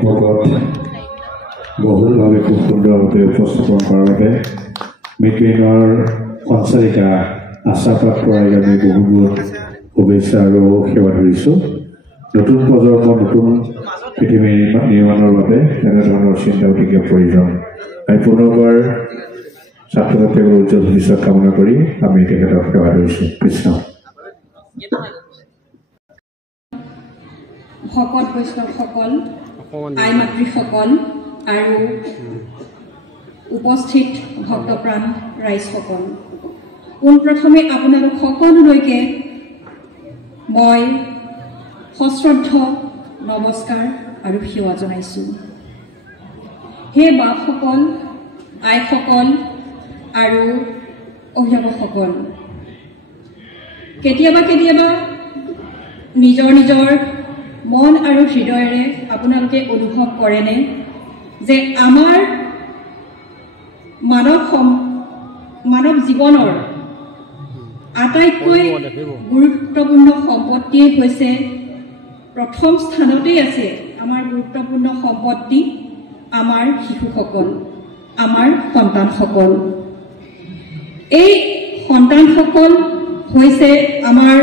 সম্পৰ্কত বহুলভাৱে খুব সুন্দৰভাৱে উপস্থাপন কৰাৰ বাবে মিটিঙৰ সঞ্চালিকা আশা পাত্ৰক আমি বহুত বহুত শুভেচ্ছা আৰু সেৱা ধৰিছোঁ। নতুন প্ৰজন্মৰ নতুন পৃথিৱী নিৰ্মাণৰ বাবে তেনেধৰণৰ চিন্তা অতিকে প্ৰয়োজন। আমি পুনৰবাৰ ছাত্ৰ ছাত্ৰীসকলৰ উজ্জ্বল ভৱিষ্যত কামনা কৰি আমি তেখেতক সেৱা ধৰিছোঁ। কৃষ্ণ। ভকত বৈষ্ণৱসকল, আই মাতৃসকল আৰু উপস্থিত ভক্তপ্ৰাণ ৰাইজসকল, পোনপ্ৰথমে আপোনালোক সকলোলৈকে মই সশ্ৰদ্ধ নমস্কাৰ আৰু সেৱা জনাইছোঁ। হে বাপসকল, আইসকল আৰু অভিভাৱকসকল, কেতিয়াবা কেতিয়াবা নিজৰ নিজৰ মন আৰু হৃদয়েৰে আপোনালোকে অনুভৱ কৰেনে যে আমাৰ মানৱ জীৱনৰ আটাইতকৈ গুৰুত্বপূৰ্ণ সম্পত্তিয়ে হৈছে, প্ৰথম স্থানতেই আছে আমাৰ গুৰুত্বপূৰ্ণ সম্পত্তি আমাৰ শিশুসকল, আমাৰ সন্তানসকল। এই সন্তানসকল হৈছে আমাৰ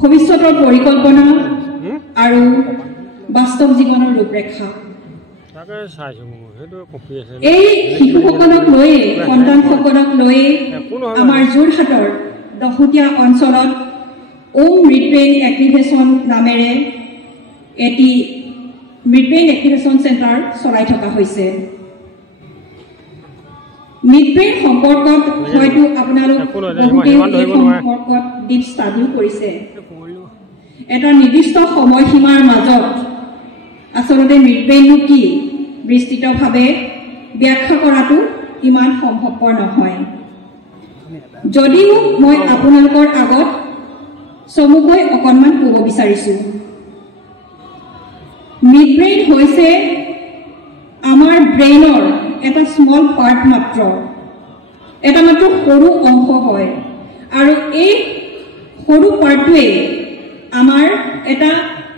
ভৱিষ্যতৰ পৰিকল্পনা আৰু বাস্তৱ জীৱনৰ ৰূপৰেখা। এই শিশুসকলক লৈয়ে, সন্তানসকলক লৈয়ে আমাৰ যোৰহাটৰ দহোটীয়া অঞ্চলত ওম মিডব্ৰেইন এক্টিভেশ্যন নামেৰে এটি মিডব্ৰেইন এক্টিভেশ্যন চেণ্টাৰ চলাই থকা হৈছে। মিডব্ৰেইন সম্পৰ্কত হয়তো আপোনালোক বহুতেই এই সম্পৰ্কত ডিপ ষ্টাডিও কৰিছে। এটা নিৰ্দিষ্ট সময়সীমাৰ মাজত আচলতে মিডব্ৰেইনটো কি বিস্তৃতভাৱে ব্যাখ্যা কৰাটো ইমান সম্ভৱপৰ নহয়। যদিও মই আপোনালোকৰ আগত চমুকৈ অকণমান ক'ব বিচাৰিছোঁ, মিডব্ৰেইন হৈছে আমাৰ ব্ৰেইনৰ এটা স্মল পাৰ্ট মাত্ৰ, এটা মাত্ৰ সৰু অংশ হয়। আৰু এই সৰু পাৰ্টটোৱে আমাৰ এটা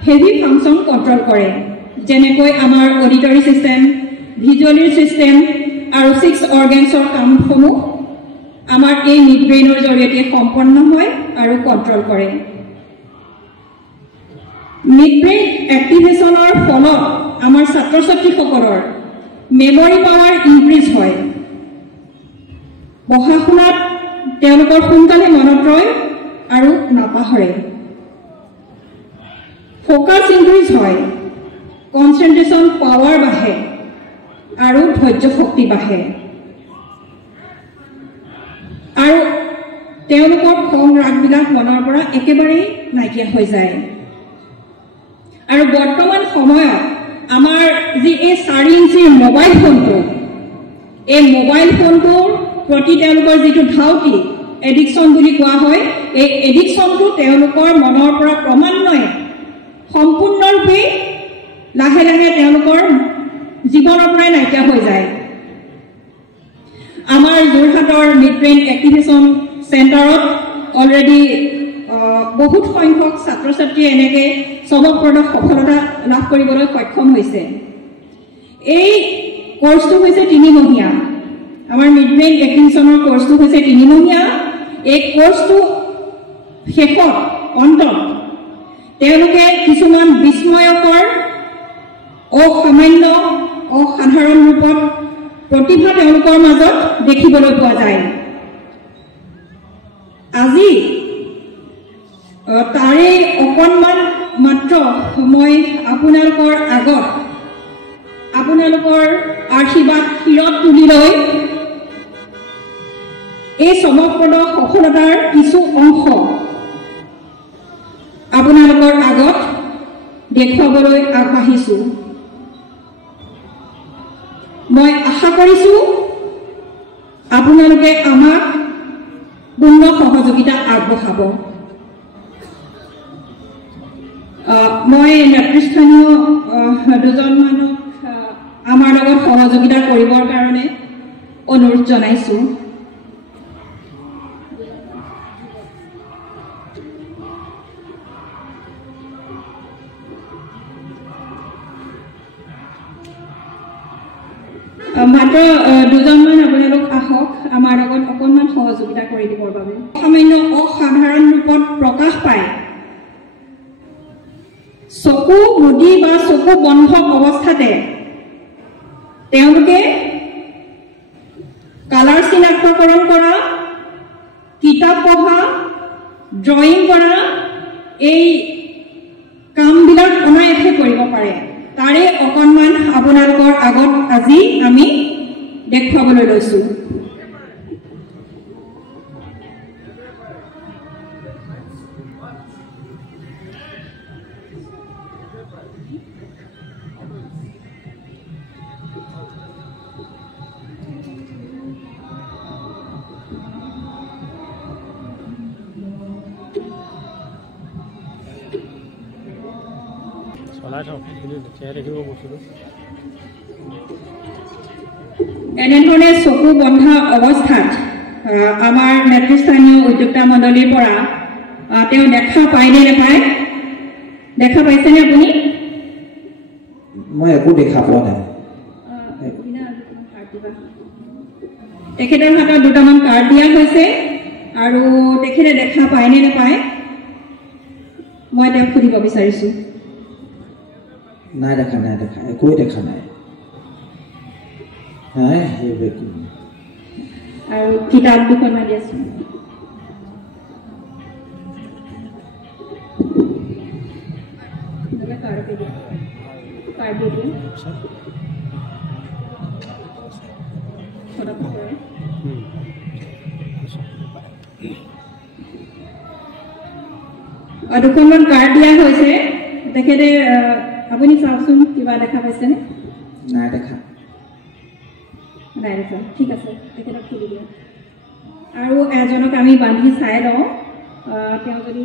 হেভি ফাংচন কণ্ট্ৰল কৰে, যেনেকৈ আমাৰ অডিটৰী ছিষ্টেম, ভিজুৱেলী ছিষ্টেম আৰু 6 অৰ্গেনছৰ কামসমূহ আমাৰ এই মিডব্ৰেইনৰ জৰিয়তে সম্পন্ন হয় আৰু কণ্ট্ৰল কৰে। মিডব্ৰেইন এক্টিভেশ্যনৰ ফলত আমাৰ ছাত্ৰ ছাত্ৰীসকলৰ মেমৰি পাৱাৰ ইনক্ৰিজ হয়, পঢ়া শুনাত তেওঁলোকৰ সোনকালে মনত ৰয় আৰু নাপাহৰে, ফ'কাছ ইনক্ৰিজ হয়, কনচেনট্ৰেশ্যন পাৱাৰ বাঢ়ে আৰু ধৈৰ্য শক্তি বাঢ়ে, আৰু তেওঁলোকৰ খং ৰাগবিলাক মনৰ পৰা একেবাৰেই নাইকিয়া হৈ যায়। আৰু বৰ্তমান সময়ত আমাৰ যি এই 4 ইঞ্চিৰ মোবাইল ফোনটো, এই মোবাইল ফোনটোৰ প্ৰতি তেওঁলোকৰ যিটো ধাউতি, এডিকশ্যন বুলি কোৱা হয়, এই এডিকশ্যনটো তেওঁলোকৰ মনৰ পৰা ক্ৰমান্বয়ে সম্পূৰ্ণৰূপে লাহে লাহে তেওঁলোকৰ জীৱনৰ পৰাই নাইকিয়া হৈ যায়। আমাৰ যোৰহাটৰ মিডব্ৰেইন এক্টিভেশ্যন চেণ্টাৰত অলৰেডি বহুত সংখ্যক ছাত্ৰ ছাত্ৰীয়ে এনেকৈ চমকপ্ৰদ সফলতা লাভ কৰিবলৈ সক্ষম হৈছে। এই কোৰ্চটো হৈছে 3 মহীয়া। আমাৰ মিডব্ৰেইন এক্টিভেশ্যনৰ কোৰ্চটো হৈছে 3 মহীয়া। এই কোৰ্চটো শেষত অন্তত তেওঁলোকে কিছুমান বিস্ময়কৰ, অসামান্য, অসাধাৰণ ৰূপত প্ৰতিভা তেওঁলোকৰ মাজত দেখিবলৈ পোৱা যায়। আজি তাৰে অকণমান মাত্ৰ মই আপোনালোকৰ আগত আপোনালোকৰ আশীৰ্বাদ শিৰত তুলি লৈ এই চমকপ্ৰদ সফলতাৰ কিছু অংশ আপোনালোকৰ আগত দেখুৱাবলৈ আগবাঢ়িছোঁ। মই আশা কৰিছোঁ আপোনালোকে আমাক পূৰ্ণ সহযোগিতা আগবঢ়াব। মই নেতৃস্থানীয় দুজনমানক আমাৰ লগত সহযোগিতা কৰিবৰ কাৰণে অনুৰোধ জনাইছোঁ। মাত্ৰ দুজনমান আপোনালোক আহক আমাৰ লগত অকণমান সহযোগিতা কৰি দিবৰ বাবে সামান্য অসাধাৰণ ৰূপত প্ৰকাশ পায় চকু মুদি বা চকু বন্ধ অৱস্থাতে তেওঁলোকে কালাৰ চিনাক্তকৰণ কৰা কিতাপ পঢ়া ড্ৰয়িং কৰা এই কামবিলাক অনায়াসে কৰিব পাৰে তাৰে অকণমান আপোনালোকৰ আগত আজি আমি দেখুৱাবলৈ লৈছো এনেধৰণে চকু বন্ধা অৱস্থাত আমাৰ নেতৃস্থানীয় উদ্যোক্তা মণ্ডলীৰ পৰা তেওঁ দেখা পায়নে নাপায় দেখা পাইছেনে আপুনি মই একো দেখা পোৱা নাই তেখেতৰ হাতত দুটামান কাৰ্ড দিয়া হৈছে আৰু তেখেতে দেখা পায়নে নাপায় মই তেওঁক সুধিব বিচাৰিছো নাই দেখা একোৱে দেখা নাই আৰু কিতাপ দুখনমান দিয়াচোন দুখনমান কাৰ্ড দিয়া হৈছে তেখেতে আপুনি চাওকচোন কিবা দেখা পাইছেনে নাই দেখা ঠিক আছে তেখেতক খুলি দিয়ক আৰু এজনক আমি বান্ধি চাই লওঁ তেওঁ যদি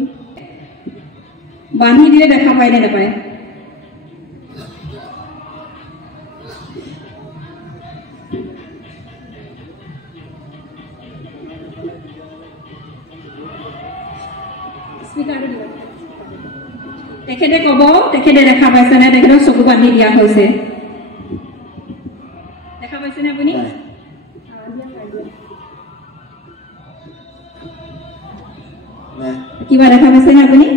বান্ধি দিলে দেখা পায় নে নাপায় তেখেতে ক'ব তেখেতে দেখা পাইছেনে তেখেতক চকু বান্ধি দিয়া হৈছে দেখা পাইছেনে আপুনি কিবা দেখা পাইছেনে আপুনি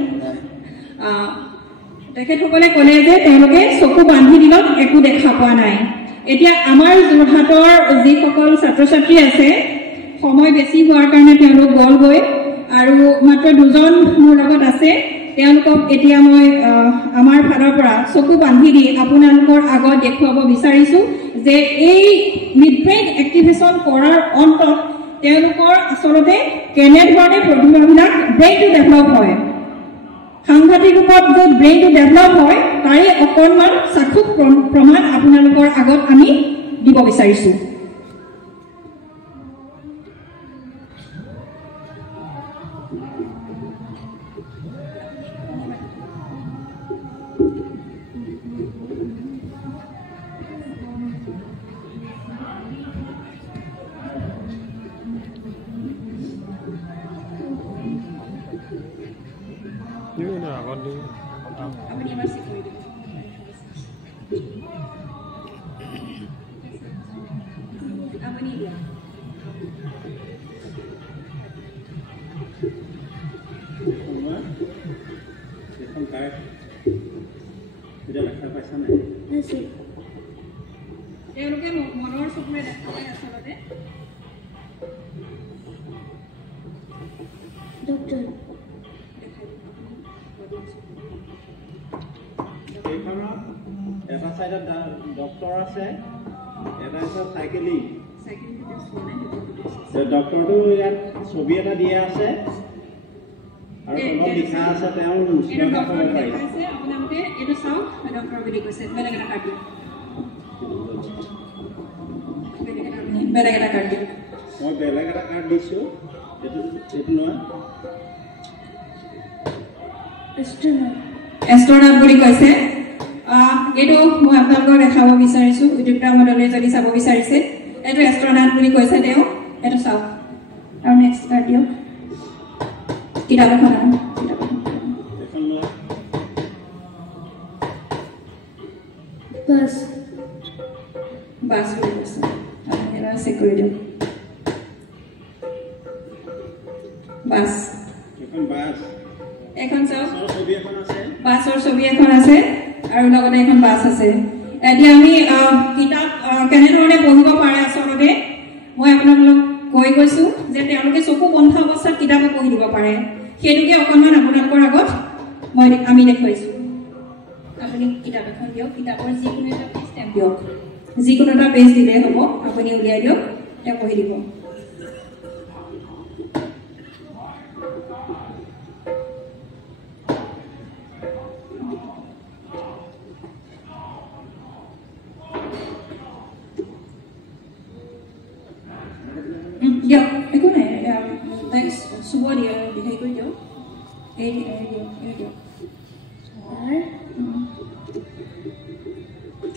তেখেতসকলে ক'লে যে তেওঁলোকে চকু বান্ধি দিলত একো দেখা পোৱা নাই এতিয়া আমাৰ যোৰহাটৰ যিসকল ছাত্ৰ ছাত্ৰী আছে সময় বেছি হোৱাৰ কাৰণে তেওঁলোক গ'লগৈ আৰু মাত্ৰ দুজন মোৰ লগত আছে তেওঁলোকক এতিয়া মই আমাৰ ফালৰ পৰা চকু বান্ধি দি আপোনালোকৰ আগত দেখুৱাব বিচাৰিছো যে এই মিডব্ৰেইন এক্টিভেশ্যন কৰাৰ অন্তত তেওঁলোকৰ আচলতে কেনেধৰণে প্ৰতিভাবিলাক ব্ৰেইনটো ডেভেলপ হয় সাংঘাতিক ৰূপত যে ব্ৰেইনটো ডেভেলপ হয় তাৰে অকণমান চাক্ষুষ প্ৰমাণ আপোনালোকৰ আগত আমি দিব বিচাৰিছো তেওঁলোকে মনৰ চকুৰে দেখা পায় আচলতে ডক্টৰ এটা সাইডত ডক্টৰ আছে এটা আছে সাইকেলিং ডক্টৰটো ইয়াত ছবি এটা দিয়া আছে আৰু তলত লিখা আছে তেওঁ চিনাক্ত কৰিব পাৰিছে আপোনালোকে এইটো চাওক ডক্টৰ বুলি কৈছে বেলেগ এটা কাৰ্ড বেলেগ এটা কাৰ্ড মই বেলেগ এটা কাৰ্ড দিছোঁ এইটো নহয় এষ্ট্ৰনাট বুলি কৈছে এইটো মই আপোনালোকক দেখাব বিচাৰিছোঁ উদ্যোক্তা মণ্ডলীয়ে যদি চাব বিচাৰিছে এইটো এষ্ট্ৰনাট বুলি কৈছে তেওঁ এইটো চাওক আৰু নেক্সট কাৰ্ড দিয়ক কিতাপ এখন বাছ বুলি কৈছে বাছ এখন চাওক ছবি এখন আছে বাছৰ ছবি এখন আছে আৰু লগতে এখন বাছ আছে এতিয়া আমি কিতাপ কেনেধৰণে পঢ়িব পাৰে আচলতে মই আপোনালোকক কৈ গৈছো যে তেওঁলোকে চকু বন্ধ অৱস্থাত কিতাপ পঢ়ি দিব পাৰে সেইটোকে অকণমান আপোনালোকৰ আগত আমি দেখুৱাইছো আপুনি কিতাপ এখন দিয়ক কিতাপৰ যিকোনো এটা পেজ ষ্টেম্প দিয়ক যিকোনো এটা পেজ দিলে হ'ব আপুনি উলিয়াই দিয়ক তেওঁ পঢ়ি দিব দিয়ক একো নাই তাইক চুব দিয়া হেৰি কৰি দিয়ক এই দিয়ক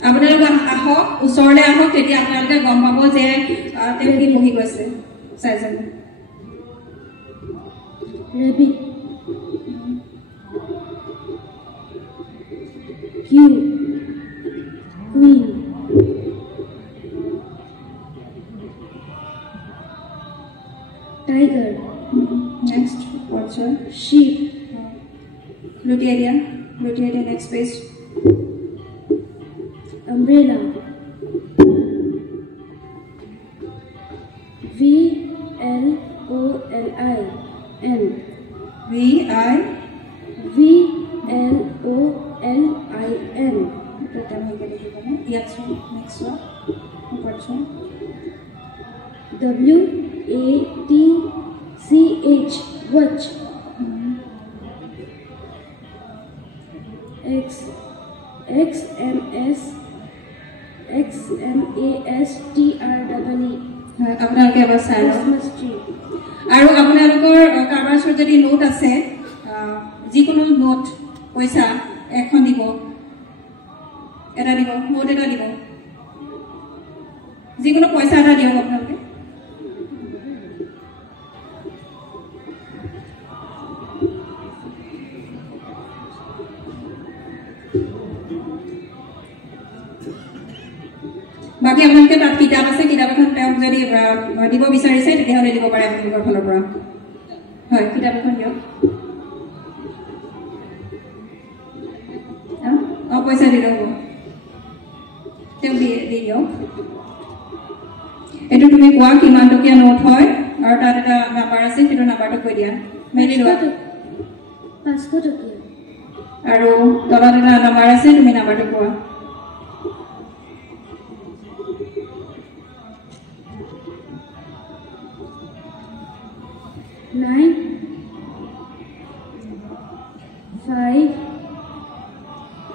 আপোনালোকে আহক ওচৰলৈ আহক তেতিয়া আপোনালোকে গম পাব যে তেওঁ কি পঢ়ি গৈছে চাই যাব Rabbit. Q. Queen. Tiger. Next, what's your Sheep. Luteria? Luteria, next page. Umbrella. VLOLI. N. VLOLIN. Yes, next one. What's one? WATCH. Watch. XMASTREE. আপোনালোকে এবাৰ চাই লওক Christmas tree. আৰু আপোনালোকৰ কাৰোবাৰ ওচৰত যদি নোট আছে যিকোনো নোট পইচা এখন দিব এটা দিব নোট এটা দিব যিকোনো পইচা এটা দিয়ক আপোনালোকে বাকি আপোনালোকে তাত কিতাপ আছে কিতাপ এখন তেওঁক যদি দিব বিচাৰিছে তেতিয়াহ'লে দিব পাৰে আপোনালোকৰ ফালৰ পৰা হয় কিতাপ এখন দিয়ক পইচা দিলে হ'ব তেওঁক দি দিয়ক এইটো তুমি কোৱা কিমান টকীয়া নোট হয় আৰু তাত এটা নাম্বাৰ আছে সেইটো নাম্বাৰটো কৈ দিয়া মেলি লোৱা 500 টকীয়া আৰু তলত এটা নাম্বাৰ আছে তুমি নাম্বাৰটো কোৱা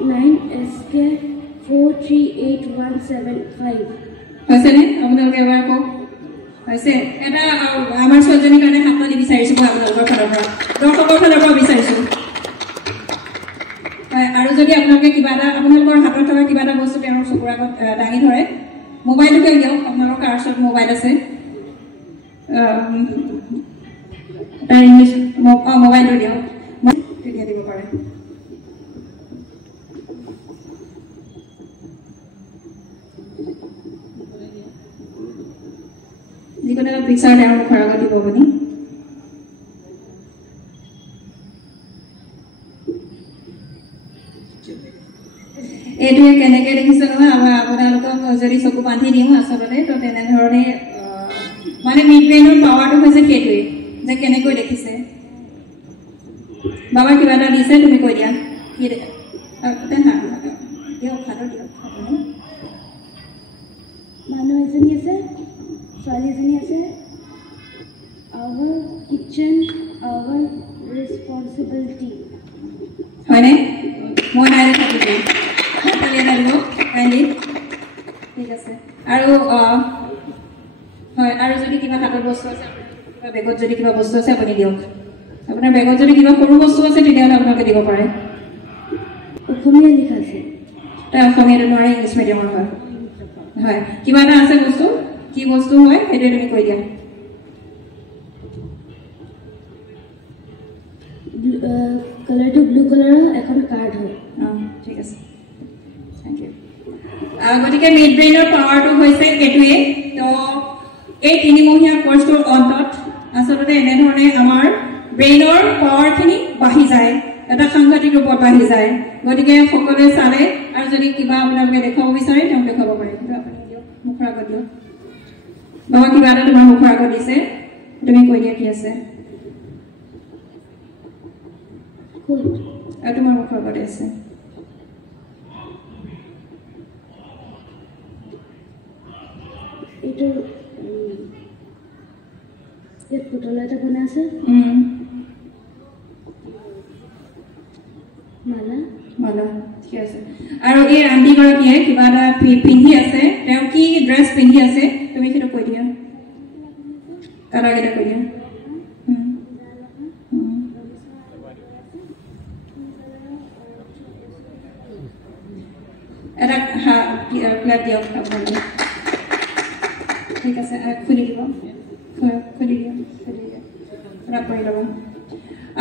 9SK438175 হৈছে নে আপোনালোকে এবাৰ কওক হৈছে এটা আমাৰ ছোৱালীজনীৰ কাৰণে হাত দি বিচাৰিছো আপোনালোকৰ ফালৰ পৰা দৰ্শকৰ ফালৰ পৰা বিচাৰিছো আৰু যদি আপোনালোকে কিবা এটা আপোনালোকৰ হাতত থকা কিবা এটা বস্তু তেওঁৰ চকুৰ আগত দাঙি ধৰে মোবাইলটোকে দিয়ক আপোনালোকৰ কাৰ ওচৰত মোবাইল আছে তাৰ ইংলিছ মোবাইলটো দিয়ক তেতিয়া দিব পাৰে যিকোনো এটা পিকচাৰ তেওঁৰ মুখৰ আগত দিব আপুনি এইটোৱে কেনেকৈ দেখিছে নহয় আপোনালোকক যদি চকু বান্ধি দিওঁ আচলতে তো তেনেধৰণে মানে মিড ব্ৰেইনৰ পাৱাৰটো হৈছে সেইটোৱে যে কেনেকৈ দেখিছে বাবা কিবা এটা দিছে তুমি কৈ দিয়া দিয়ক খাটো দিয়ক মানুহ এজনী আছে ছোৱালী এজনী আছে our kitchen our responsibility হয়নে মই নাই থাকিব তালে লাগিব কাইণ্ডলি ঠিক আছে আৰু হয় আৰু যদি কিবা হাতৰ বস্তু আছে আপোনাৰ বেগত যদি কিবা বস্তু আছে আপুনি দিয়ক আপোনাৰ বেগত যদি কিবা সৰু বস্তু আছে তেতিয়াহ'লে আপোনালোকে দিব পাৰে অসমীয়া লিখা আছে তাৰ অসমীয়াটো নোৱাৰে ইংলিছ মিডিয়ামৰ হয় হয় কিবা এটা আছে বস্তু কি বস্তু হয় সেইটো তুমি কৈ দিয়া কালাৰটো ব্লু কালাৰৰ এখন কাৰ্ড হয় ঠিক আছে থেংক ইউ গতিকে মিড ব্ৰেইনৰ পাৱাৰটো হৈছে এইটোৱে তো এই তিনিমহীয়া কোৰ্চটোৰ অন্তত আচলতে এনেধৰণে আমাৰ ব্ৰেইনৰ পাৱাৰখিনি এটা সাংঘাতিক ৰূপত বাঢ়ি যায় গতিকে সকলোৱে চালে আৰু যদি কিবা আপোনালোকে দেখাব বিচাৰে তেওঁ দেখাব পাৰে কিন্তু আপুনি দিয়ক মুখৰ আগত দিয়ক বাবা কিবা এটা তোমাৰ মুখৰ আগত দিছে তুমি কৈ দিয়া কি আছে আৰু তোমাৰ মুখৰ আগত আছে এইটো ইয়াত পুতলা এটা বনাই আছে মালা ঠিক আছে আৰু এই আন্টিগৰাকীয়ে কিবা এটা পিন্ধি আছে তেওঁ কি ড্ৰেছ পিন্ধি আছে তুমি সেইটো কৈ দিয়া কালাৰকেইটা কৈ দিয়া এটা ক্লাপ দিয়ক আপোনালোকে ঠিক আছে খুলি দিব কৰি ল'ব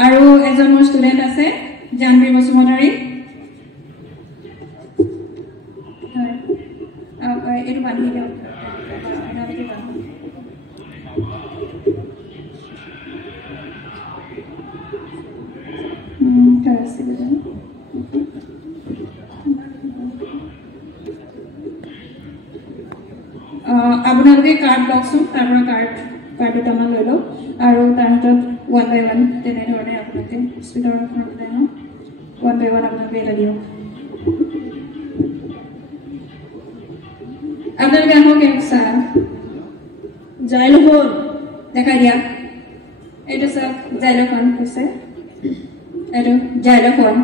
আৰু এজন মোৰ ষ্টুডেণ্ট আছে জাহ্নবী বসুমতাৰী এইটো বান্ধি দিয়ক আপোনালোকে কাৰ্ড লওকচোন তাৰ পৰা কাৰ্ড দুটামান লৈ লওক আৰু তাৰ হাতত 1 by 1 তেনেধৰণে আপোনালোকে স্পীকাৰৰ ওপৰত 1 by 1 আপোনালোকে এটা দিয়ক আপোনালোকে আহক চাহ জাইলোফোন দেখাই দিয়া এইটো চাওক জাইলোফোন কৈছে এইটো জাইলোফোন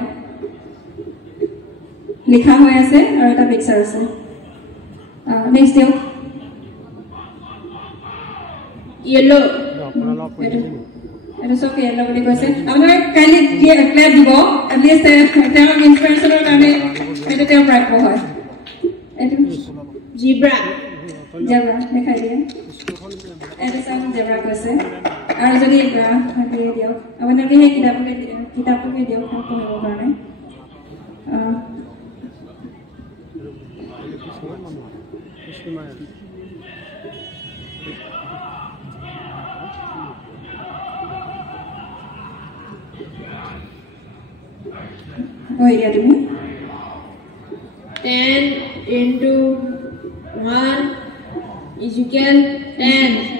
লিখা হৈ আছে আৰু এটা পিকচাৰ আছে নেক্সট দিয়ক येलो এটা সব येलो বুলি কৈছে আপোনাক কালি ক্লাব দিব এটলিষ্ট তেওঁৰ ইনস্পিৰেচনৰ কাৰণে এটা তেওঁ প্ৰাপ্য হয় এটা জিব্ৰা দেখাই দিয়ে এটা সব জিব্ৰা কৈছে আৰু যদি ভাবি দিয়ক আপোনালোকে সেই কিতাপকে দিয়ক পঢ়িব কাৰণে Wait, yeah, 10 into 1 is equal 10.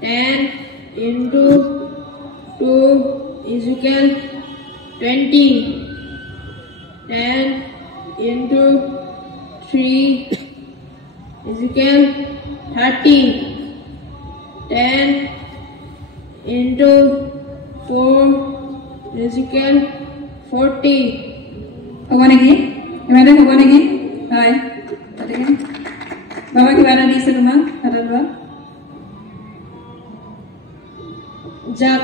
10 into 2 is equal 20. 10 into 3 is equal 30. 10 into 4 is equal 40. Hoba naki? Imada hoba naki? Hai. Tadike. Baba ki bana dise tuma? Hadalwa. Jug.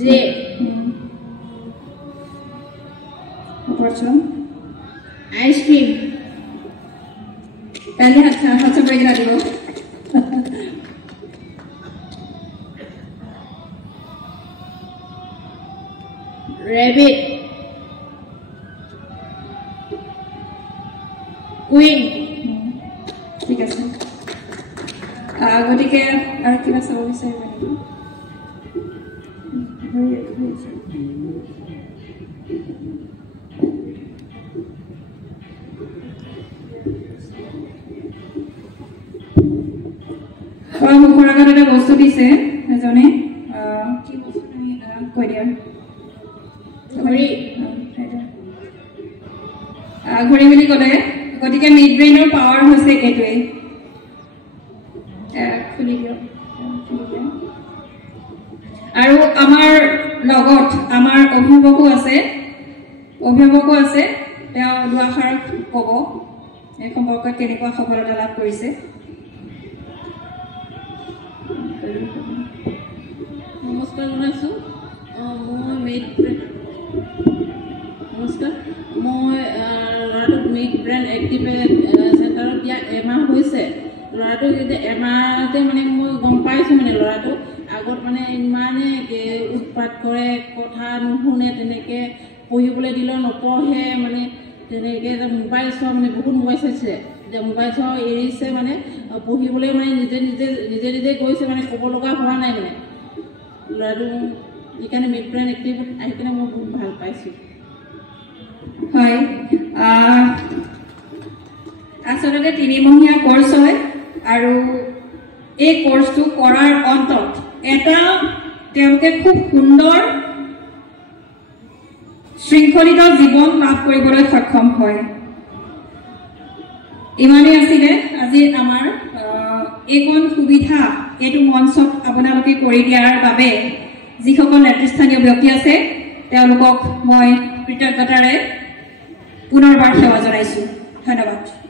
J. Opportune. Ice cream. Pehले hath se break ra dibo. Rabbit. Queen. ঠিক আছে গতিকে আৰু কিবা চাব বিচাৰিব নেকি মুখৰ আগত এটা বস্তু দিছে এজনে কি বস্তু তুমি কৈ দিয়া ঘড়ী বুলি ক'লে গতিকে মিড ব্ৰেইনৰ পাৱাৰ হৈছে এইটোৱে খুলি দিয়ক আৰু আমাৰ লগত আমাৰ অভিভাৱকো আছে তেওঁ দুআষাৰ ক'ব এই সম্পৰ্কত কেনেকুৱা সফলতা লাভ কৰিছে নমস্কাৰ জনাইছোঁ মই ল'ৰাটোক মিড ব্ৰেইন এক্টিভেট চেণ্টাৰত দিয়া এমাহ হৈছে ল'ৰাটো যেতিয়া এমাহতে মানে মই গম পাইছোঁ মানে ল'ৰাটো আগত মানে ইমানে উৎপাত কৰে কথা নুশুনে তেনেকৈ পঢ়িবলৈ দিলেও নপঢ়ে মানে তেনেকৈ মোবাইল চোৱা মানে বহুত মোবাইল চাইছে এতিয়া মোবাইল চোৱা এৰিছে মানে পঢ়িবলৈ মানে নিজে গৈছে মানে ক'ব লগা হোৱা নাই মানে ল'ৰাটো সেইকাৰণে মিড ব্ৰেইন এক্টিভ আহি কিনে মই বহুত ভাল পাইছোঁ হয় আচলতে 3মহীয়া কোৰ্স হয় আৰু এই কোৰ্সটো কৰাৰ অন্তত এটা তেওঁলোকে খুব সুন্দৰ শৃংখলিত জীৱন লাভ কৰিবলৈ সক্ষম হয় ইমানেই আছিলে আজি আমাৰ এইখন সুবিধা এইটো মঞ্চত আপোনালোকে কৰি দিয়াৰ বাবে যিসকল নেতৃস্থানীয় ব্যক্তি আছে তেওঁলোকক মই কৃতজ্ঞতাৰে পুনৰবাৰ সেৱা জনাইছোঁ ধন্যবাদ